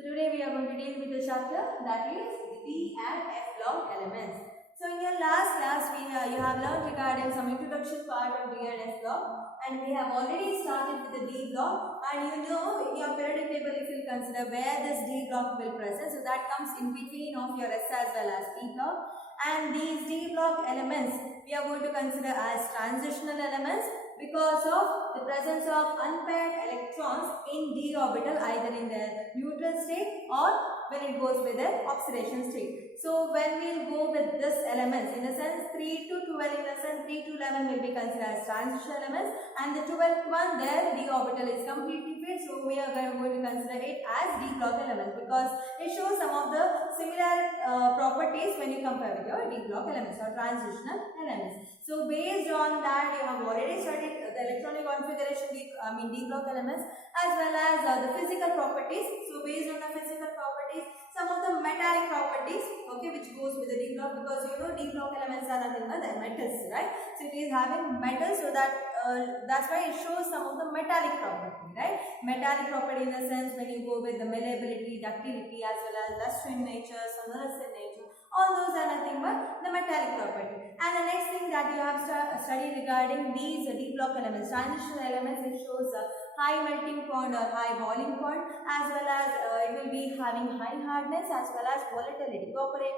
today we are going to deal with the chapter that is D and F block elements. So in your last class you have learned regarding some introduction part of D and F block, and we have already started with the D block, and you know in your periodic table if you consider where this D block will present, so that comes in between of your S as well as P block, and these D block elements we are going to consider as transitional elements because of the presence of unpaired electrons in d orbital either in the neutral state or when it goes with the oxidation state. So when we will go with this elements, in the sense 3 to 12, in the sense 3 to 11 will be considered as transition elements, and the 12th one there d orbital is completely filled, so we are going to consider it as d block elements because it shows some of the similar properties when you compare with your d block elements or transitional elements. So based on that you have already studied the electronic configuration d block elements as well as the physical properties. So based on the physical properties, some of the metallic properties, okay, which goes with the d block, because you know d block elements are nothing but the metals, right? So it is having metals, so that's why it shows some of the metallic property, right? Metallic property in the sense when you go with the malleability, ductility as well as luster in nature, sonorous in nature, all those are nothing but the metallic property. And the next thing that you have studied regarding these d block elements, transitional elements, it shows high melting point or high boiling point, as well as it will be having high hardness as well as volatility. Property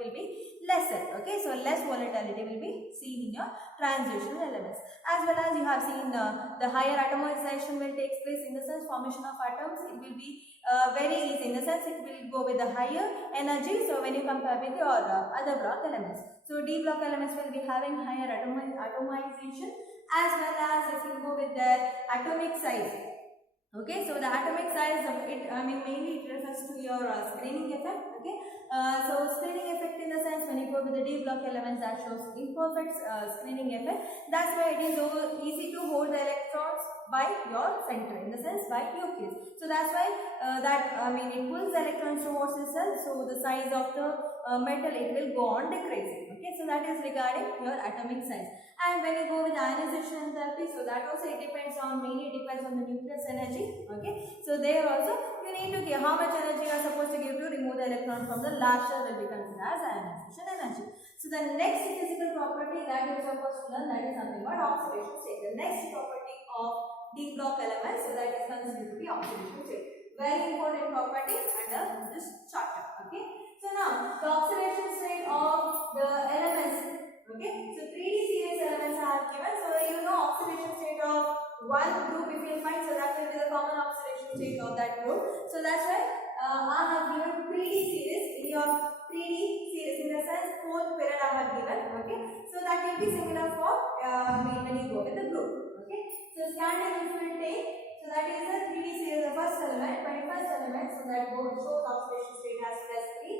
will be lesser. Okay, so less volatility will be seen in your transitional elements. As well as you have seen the higher atomization will take place, in the sense formation of atoms. It will be very easy, in the sense it will go with the higher energy. So when you compare with your other block elements, so d block elements will be having higher atomization as well as if you go with their atomic size. Okay, so the atomic size of it, mainly it refers to your screening effect. Okay, so screening effect in the sense when you go with the d block elements, that shows imperfect screening effect. That's why it is easy to hold the electrons by your center, in the sense by nucleus. So that's why it pulls the electrons towards itself. So the size of the metal, it will go on decreasing. Okay, so that is regarding your atomic size. And when you go with ionization enthalpy, so that also it mainly depends on the nucleus energy. Okay, so there also you need to give how much energy you are supposed to give to remove the electron from the large shell will be considered as ionization energy. So the next physical property that you are supposed to learn, that is something about oxidation state. The next property of d block elements, so that is considered to be oxidation state. Very important property under this chapter. Okay, so now the oxidation state of the elements. Okay, so 3D series elements are given. So you know oxidation state of one group if you find, so that will be the common oxidation state of that group. So that's why I have given 3D series in your 3D series, in the sense fourth period I have given. Okay, so that will be similar for when you go with the group. Okay, so scandium if you will take, so that is the 3D series, the first element, 21st element, so that shows oxidation state as +3,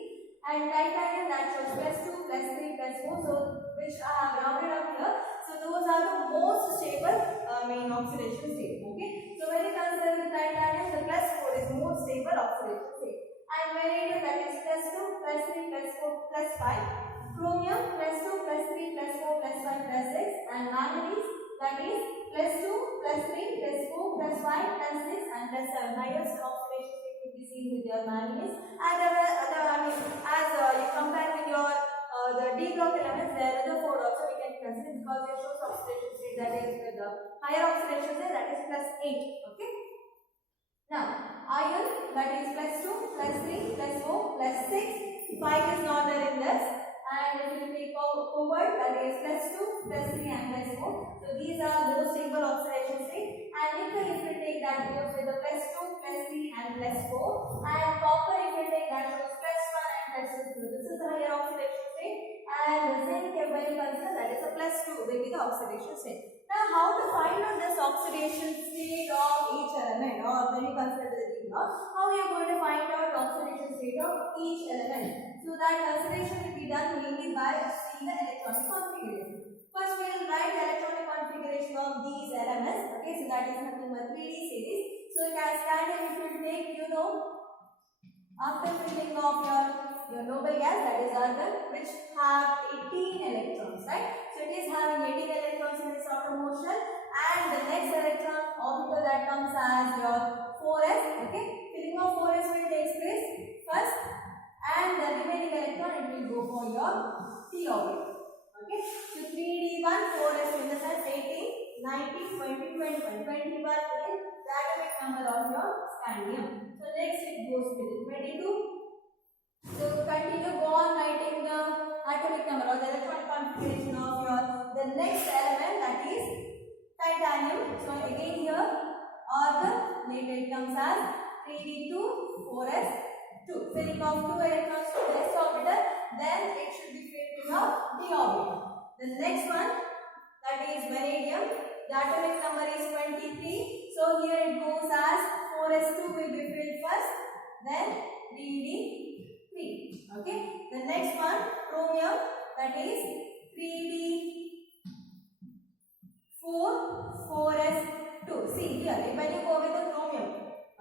and titanium that shows +2, +3, +4, so which I have rounded up here. So those are the most stable main oxidation state. Okay, so when you consider the titanium, the +4 is more stable oxidation state, and vanadium that is +2, +3, +4, +5, chromium +2, +3, +4, +5, +6, and manganese that is +2, +3, +4, +5, +6, and +7. Highest oxidation state will be seen with your manganese. And as you compare with your the d block elements, there is the 4 also we can consider because it shows oxidation state that is with the higher oxidation state, that is +8. Okay. Now iron that is +2, +3, +4, +6, 5 is not there in this. And if you take cobalt, that is +2, +3, and +4. So these are low stable oxidation state. And nickel, if you take, that goes with the +2, +3, and +4. And copper, if you take, that shows +1 and +2. So this is the higher oxidation state. And the zinc, when you consider, that is a +2 will be the oxidation state. Now, how to find out this oxidation state of each element, or when you consider the d block, how you are going to find out the oxidation state of each element? So that consideration will be done mainly by seeing the electronic configuration. First, we will write the electronic configuration of these elements. Okay, so that is nothing but 3D series. So as standard, if you take, you know, after filling of your noble gas, that is argon, which have 18 electrons, right? So it is having 18 electrons in its outer motion, and the next electron orbital that comes as your 4s. Okay, filling of 4s will 19, 20, 21. 21 is the atomic number of your scandium. So next it goes with 22. So continue, go on writing the atomic number or the electronic configuration of your the next element, that is titanium. So again here, or the later it comes as 3d2 4s2, filling of 2 electrons to the s orbital, then it should be filled to the d orbital. The next one, that is vanadium. The atomic number is 23. So here it goes as 4s2 will be filled first, then 3d3. Okay. The next one, chromium, that is 3d4 4s2. See here, when you go with the chromium,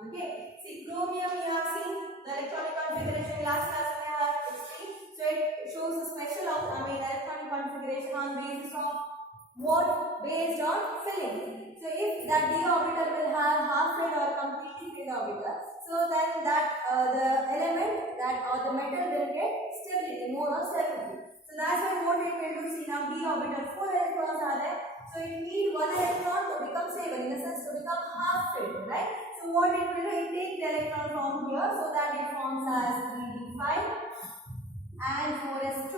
okay. See, chromium you have seen the electronic configuration last class we have seen. So it shows a special electronic configuration on basis of what? Based on filling. So if that d orbital will have half filled or completely filled orbital, so then that the element that or the metal will get stability, more or stability. So that's why what it will do. See, now d orbital 4 electrons are there. So it needs 1 electron to become stable, in the sense to become half filled, right? So what it will do, it takes the electron from here, so that it forms as 3d5 and 4s2.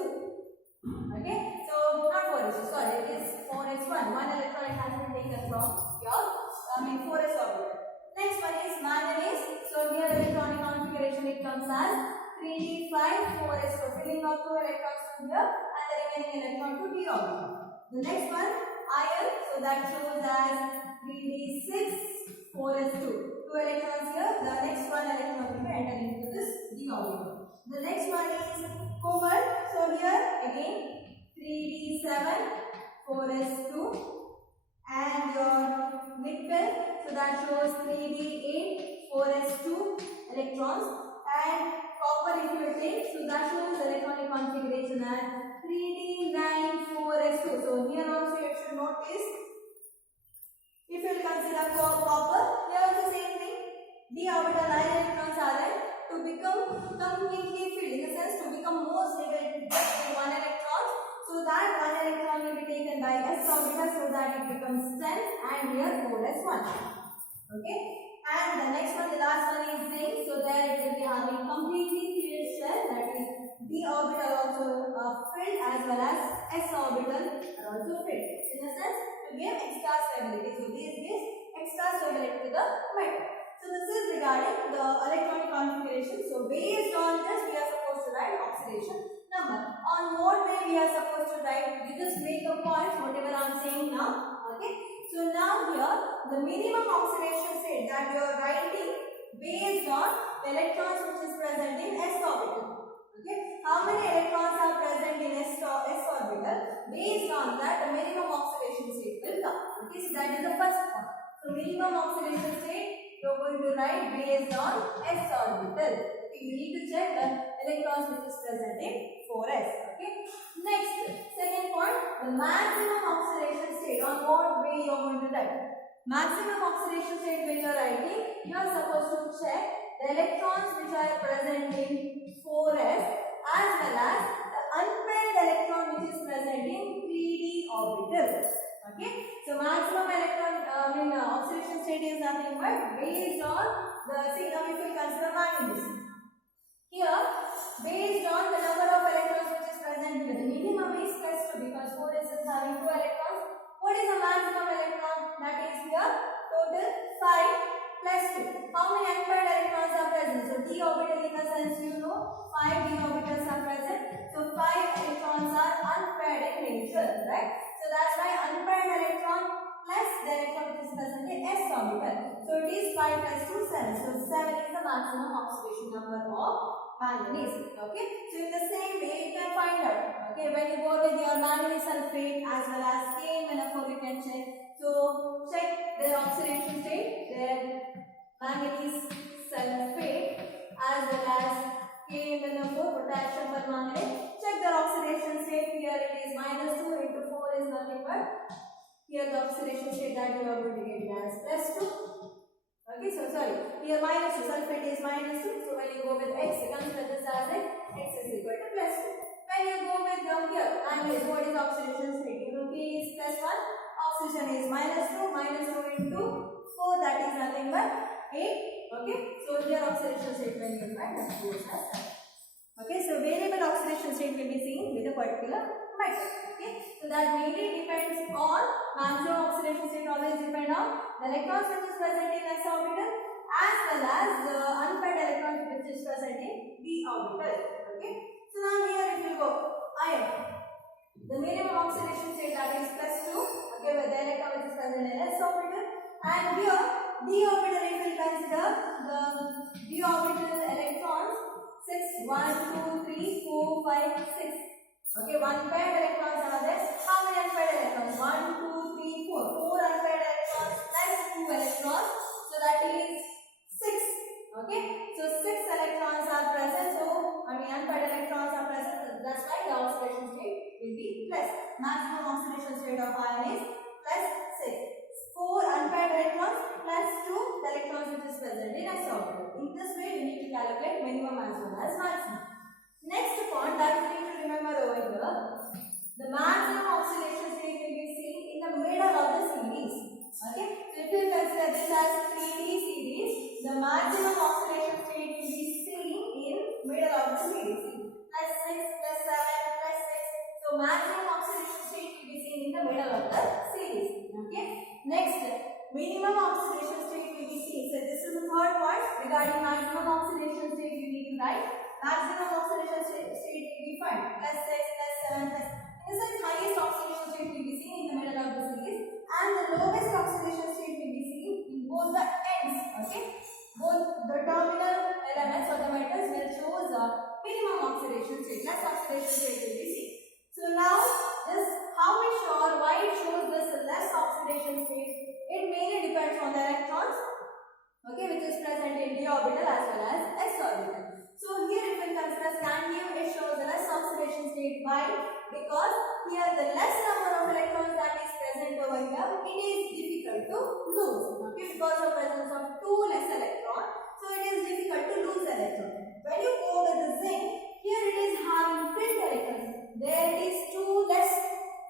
Okay, so not 4s2, sorry, it is 4s1. 1 electron it has been taken from your 4s orbital. Next one is manganese. So here electronic configuration it comes as 3d5 4s2, filling of 2 electrons from here and the remaining electron to d orbital. The next one, iron. So that shows as 3d6 4s2, 2 electrons here. The next one electron will be entering into this d orbital. The next one is cobalt. So here again 3d7 4s2, and your nickel. So that shows 3d8 4s2 electrons, and copper if you take, so that shows electronic configuration as 3d9 4s2. So here also you should notice, if you will consider copper, here also same thing, d orbital 9 electrons are there. To become completely filled, in the sense to become more stable, just 1 electron. So that 1 electron will be taken by s orbital, so that it becomes 10, and here 4s1. Okay. And the next one, the last one is zinc. So there it will be having completely filled shell, that is d orbital also filled, as well as s orbital are also filled, in the sense to give extra stability. So this gives extra stability to the metal. So this is regarding the electronic configuration. So based on this we are supposed to write oxidation number. On what way we are supposed to write? You just make a point whatever I am saying now. Okay. So now here the minimum oxidation state that you are writing based on the electrons which is present in s orbital. Okay. How many electrons are present in s orbital? Based on that the minimum oxidation state will come. Okay. So that is the first point. So minimum oxidation state you are going to write based on s orbital. Okay, you need to check the electrons which is present in 4s. Okay. Next, second point, the maximum oxidation state. On what way you are going to write? Maximum oxidation state when you are writing, you are supposed to check the electrons which are present in 4s as well as the unpaired electron which is present in 3d orbitals. Okay, so maximum electron oxidation state is nothing but based on the, see now if we consider manganese. Here, based on the number of electrons which is present here, the minimum is +2 because 4s is having 2 electrons. What is the maximum electron? That is here total 5 plus 2. How many unpaired electrons are present? So d orbital, in the sense you know 5 d orbitals are present. So 5 electrons are unpaired in nature, right? So that's why unpaired electron plus the electron which is present in s orbital. So it is 5 plus 2 7. So 7 is the maximum oxidation number of manganese. Okay. So in the same way you can find out. Okay, when you go with your manganese sulfate as well as KMnO4 you can check. So check their oxidation state, their manganese sulfate as well as KMnO4 potassium permanganate. Check their oxidation state. Here it is -2 into 4 is nothing but, here the oxidation state that you are going to get as +2. Okay, so sorry, here -2, sulfate is -2. So when you go with X, consider this as X is equal to +2. When you go with here, manganese, what is oxidation state? You know K is +1, oxygen is -2, 8. Okay, so here oxidation state when you find that goes as 7. Okay, so variable oxidation state will be seen with a particular method. Okay, so that mainly depends on maximum oxidation state always depend on the electrons which is present in s orbital as well as the unpaired electrons which is present in p orbital. Okay, so now here it will go iron. The minimum oxidation state that is +2. Okay, where the electron which is present in s orbital, and here d orbital if we consider the d orbital electrons 6, 1, 2, 3, 4, 5, 6. Okay, one paired electrons are there. How many unpaired electrons? 1, 2, 3, 4. 4 unpaired electrons plus 2 electrons. So that is 6. Okay, so 6 electrons are present. So, unpaired electrons are present. That's why the oxidation state will be plus. Maximum oxidation state of iron is plus 6. 4 unpaired electrons plus 2 the electrons which is present in s orbital. In this way, we need to calculate minimum as well as maximum. Next point that we need to remember over here, the maximum oxidation state will be seen in the middle of the series. Okay, so if you consider this as 3D series, the maximum oxidation state will be seen in middle of the series. Plus 6, plus 7, plus 6. So maximum oxidation state will be seen in the middle of the series. Okay, next minimum oxidation state will be seen. So this is the third point regarding maximum oxidation state. You need to write maximum oxidation state will be found plus 6, plus 7, plus. In this sense, highest oxidation state will be seen in the middle of the series, and the lowest oxidation state will be seen in both the ends. Okay, both the terminal elements of the metals will show the minimum oxidation state. Less oxidation state will be seen. So now, this how we show or why it shows this less oxidation state. It mainly depends on the electrons. Okay, which is present in d orbital as well as s orbital. So here if we consider scandium, it shows the less oxidation state. Why? Because here the less number of electrons that is present over here, it is difficult to lose. Okay, because of presence of 2 less electrons, so it is difficult to lose electron. When you go with the zinc, here it is having filled electrons. There it is 2 less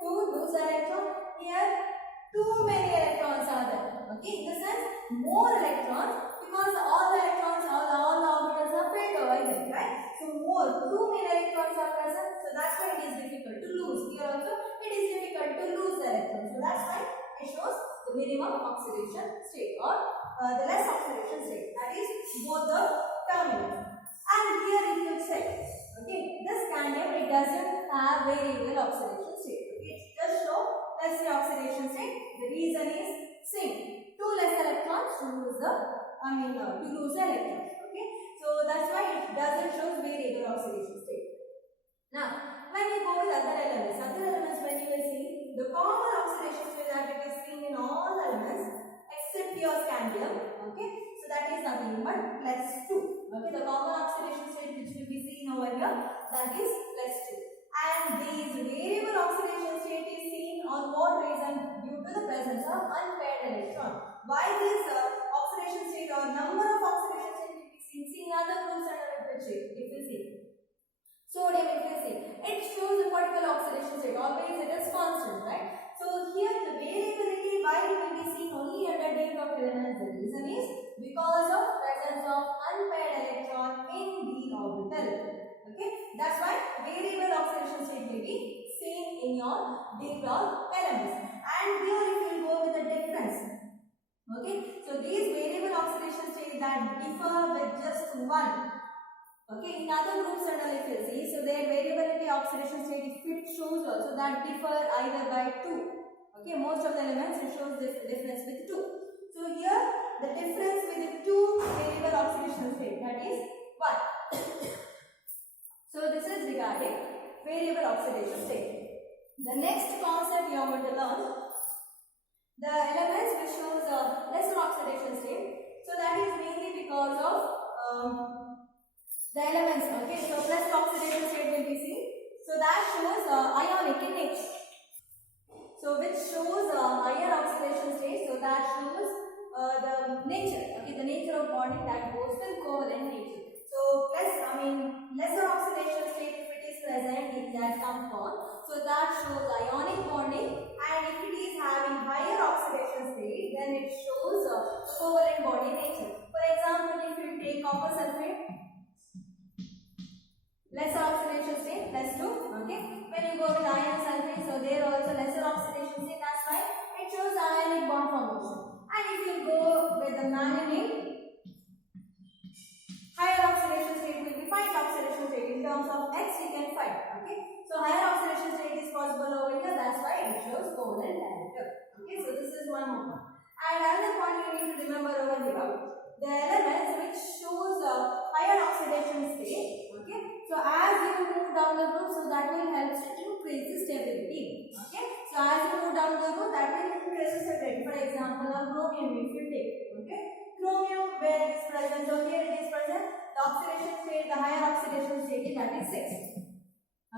to lose electron. Here too many electrons are there. Okay, in the sense more electrons because all the electrons, all the orbitals are filled over here, right? So too many electrons are present. So that's why it is difficult to lose. Here also it is difficult to lose the electrons. So that's why it shows the minimum oxidation state or the less oxidation state. That is both the terminals. And here if you check, okay, this scandium it doesn't have variable oxidation state. Okay, it just show less oxidation state. The reason is same. 2 less electrons to lose the electrons. Okay, so that's why it doesn't show variable oxidation state. Now, when you go with other elements when you will see the common oxidation state that it is seen in all elements except your scandium. Okay, so that is nothing but +2. Okay, the common oxidation state which will be seen over here, that is +2. And these variable oxidation state is seen on what reason? Due to the presence of unpaired electron. Why this oxidation state or number of oxidation state will be seen? See other groups under which if you see sodium, if you see it shows a particular oxidation state. Always it is constant, right? So here the variability why it will be seen only under d orbital elements. The reason is because of presence of unpaired electron in d orbital. Okay, that's why variable oxidation state will be seen in your d elements. And here if you go with the difference. Okay, so these variable oxidation states that differ with just one. Okay, in other groups and all if you see, so their variability oxidation state it shows also that differ either by 2. Okay, most of the elements it shows this difference with 2. So here the difference with the 2 variable oxidation state, that is 1. So this is regarding variable oxidation state. The next concept you are going to learn, the elements which shows a lesser oxidation state. So that is mainly because of the elements. Okay, so plus oxidation state will be seen. So that shows ionic in nature. So which shows higher oxidation state. So that shows the nature. Okay, the nature of bonding that goes with covalent nature. So lesser oxidation state if it is present in that compound. So that shows ionic bonding, and if it is having higher oxidation state, then it shows covalent bonding nature. For copper sulfate, lesser oxidation state, +2. Okay. When you go with iron sulfate, so there also lesser oxidation state. That's why it shows ionic bond formation. And if you go with the manganese, higher oxidation state will be fine oxidation state. In terms of X, we can find. Okay. So higher oxidation state is possible over here. That's why it shows covalent character. Okay. So this is one more point. And another point you need to remember over here, the elements which shows a higher oxidation state. Okay. So as you move down the group, so that will help to increase the stability. Okay. So as you move down the group, that will increase the stability. For example, of chromium, if you take. Okay. Chromium, where it is present, so here it is present. The oxidation state, the higher oxidation state is that is 6.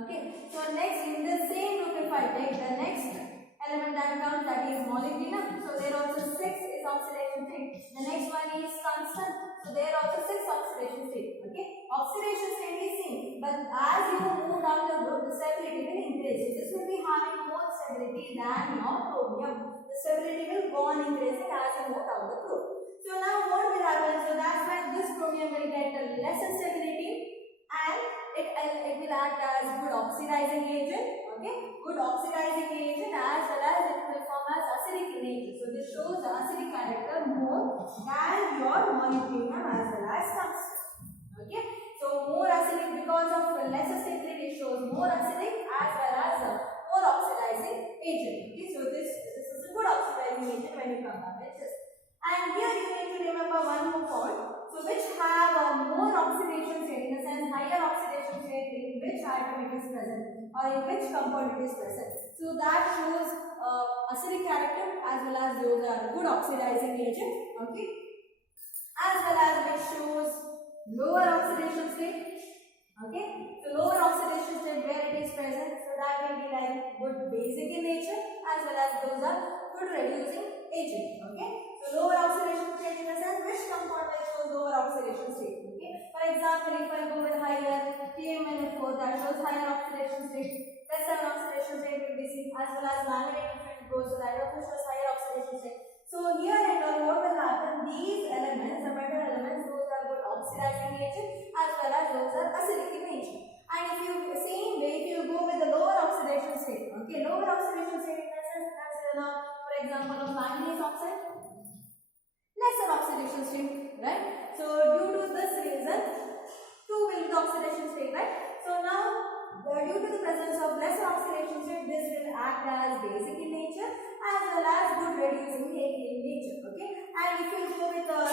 Okay. So next, in the same group, if I take the next element that comes, that is molybdenum. So there also 6 is oxidation state. The next one is tungsten. So there also 6 oxidation state. Okay. Oxidation state is same, but as you move down the group, the stability will increase. So this will be having more stability than your chromium. The stability will go on increasing as you move down the group. So now what will happen? So that's why this chromium will get a lesser stability and it will act as good oxidizing agent. Okay, good oxidizing agent as well as it will form as acidic in nature. So this shows the acidic character more than your molybdenum as well as tungsten. Okay, so more acidic because of lesser stability shows more acidic as well as more oxidizing agent. Okay, so this is a good oxidizing agent when you compare it. And here you need to remember one more point. So which have a more oxidation state, in the sense higher oxidation state in which atom it is present or in which compound it is present. So that shows acidic character as well as those are good oxidizing agent. Okay, as well as which shows lower oxidation state. Okay, so lower oxidation state where it is present, so that will be like good basic in nature as well as those are good reducing agent. Okay, so lower oxidation state in the sense which compound will show lower oxidation state. Okay, for example, if I go with higher TMNO4, that shows higher oxidation state. Lesser oxidation state will be seen as well as manganese if it goes, so that also shows higher oxidation state. So here and all, what will happen? These elements, the metal elements, those are good oxidizing agent as well as those are acidic in nature. And if you same way, if you go with the lower oxidation state, okay, lower oxidation state in the sense, consider now, for example, of manganese oxide, lesser oxidation state, right? So due to this reason, 2 will be the oxidation state, right? So now, due to the presence of lesser oxidation state, this will act as basic in nature as well as good reducing agent in nature. Okay, and if you go with the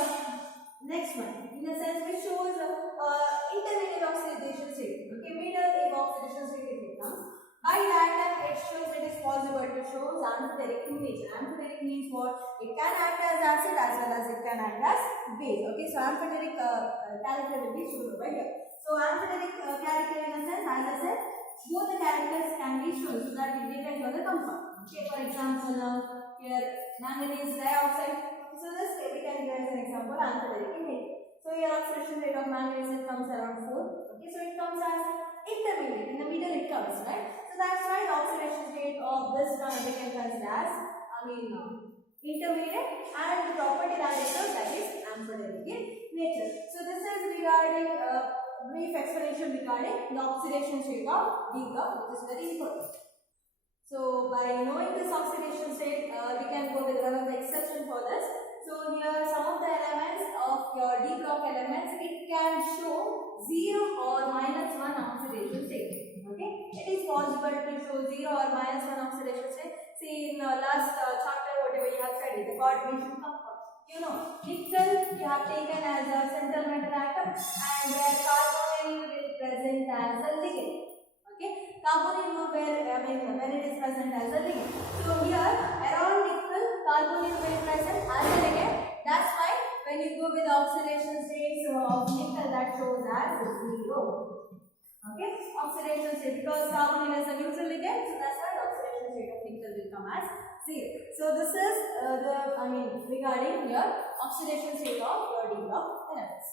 next one, in a sense which shows intermediate oxidation state. Okay, middle if oxidation state it becomes. By that it shows it is possible to show amphoteric in nature. Amphoteric means what? It can act as acid as well as it can act as base. Okay, so amphoteric character will be shown over here. So amphoteric character in a sense, as I said, both the characters can be shown so that it depends on the compound. Okay, for example, here manganese dioxide. So this we can give as an example amphoteric in nature. So here oxidation rate of manganese comes around 4. Okay, so it comes as intermediate. In the middle it comes, right? So that's why the oxidation state of this one we can consider as intermediate, and the property that it shows, that is amphoteric in nature. So this is regarding brief explanation regarding the oxidation state of D block, which is very important. So by knowing this oxidation state, we can go with one of the exception for this. So here some of the elements of your D block elements, it can show 0 or -1 oxidation state. Okay, it is possible to show 0 or -1 oxidation state. See in last chapter whatever you have studied, the coordination compound. You know, nickel you have taken as a central metal atom, and where carbonyl will present as a ligand. Okay, carbonyl group where when it is present as a ligand. So here around nickel, carbonyl will present as a ligand. That's why when you go with the oxidation states of nickel, that shows as 0. Okay, oxidation state because carbonyl is a neutral ligand, so that's why the oxidation state of nickel will come as 0. So this is regarding your oxidation state of your D block elements.